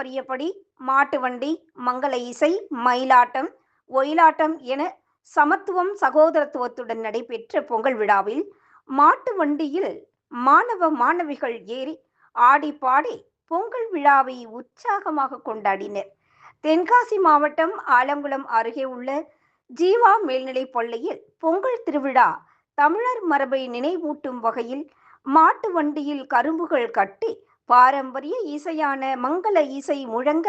பாரம்பரியப்படி மாட்டு வண்டி, மங்கள இசை, மயிலாட்டம், ஒயிலாட்டம் என சமத்துவம் சகோதரத்துவத்துடன் நடைபெற்ற பொங்கல் விழாவில் மாட்டு வண்டியில் மாணவ மாணவிகள் ஏறி ஆடி பாடி பொங்கல் விழாவை உற்சாகமாக கொண்டாடினர். தென்காசி மாவட்டம் ஆலங்குளம் அருகே உள்ள ஜீவா மேல்நிலைப் பள்ளியில் பொங்கல் திருவிழா தமிழர் மரபை நினைவூட்டும் வகையில் மாட்டு வண்டியில் கரும்புகள் கட்டி பாரம்பரிய இசையான மங்கள இசை முழங்க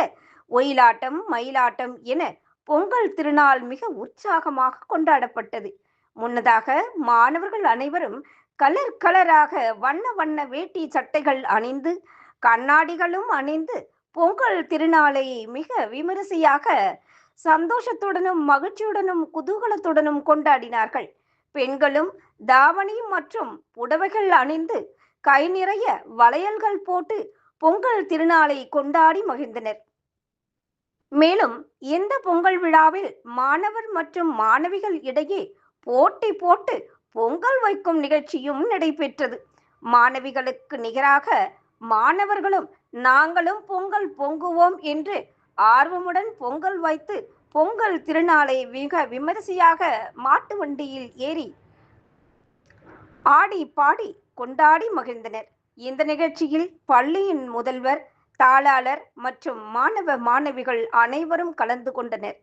ஒயிலாட்டம், மயிலாட்டம் என பொங்கல் திருநாள் மிக உற்சாகமாக கொண்டாடப்பட்டது. முன்னதாக மாணவர்கள் அனைவரும் கலர் கலராக வண்ண வண்ண வேட்டி சட்டைகள் அணிந்து கண்ணாடிகளும் அணிந்து பொங்கல் திருநாளை மிக விமரிசையாக சந்தோஷத்துடனும் மகிழ்ச்சியுடனும் குதூகலத்துடனும் கொண்டாடினார்கள். பெண்களும் தாவணி மற்றும் புடவைகள் அணிந்து கை நிறைய வளையல்கள் போட்டு பொங்கல் திருநாளை கொண்டாடி மகிழ்ந்தனர். மேலும் இந்த பொங்கல் விழாவில் மாணவர் மற்றும் மாணவிகள் இடையே போட்டி போட்டு பொங்கல் வைக்கும் நிகழ்ச்சியும் நடைபெற்றது. மாணவிகளுக்கு நிகராக மாணவர்களும் நாங்களும் பொங்கல் பொங்குவோம் என்று ஆர்வமுடன் பொங்கல் வைத்து பொங்கல் திருநாளை மிக விமரிசையாக மாட்டு வண்டியில் ஏறி ஆடி பாடி கொண்டாடி மகிழ்ந்தனர். இந்த நிகழ்ச்சியில் பள்ளியின் முதல்வர், தாளாளர் மற்றும் மாணவ மாணவிகள் அனைவரும் கலந்து கொண்டனர்.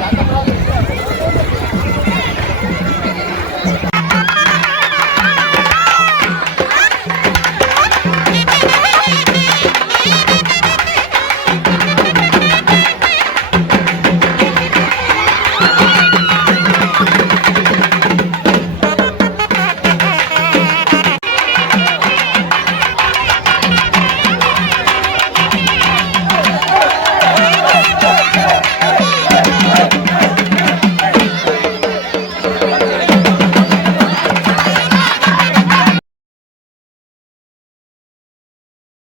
Jangan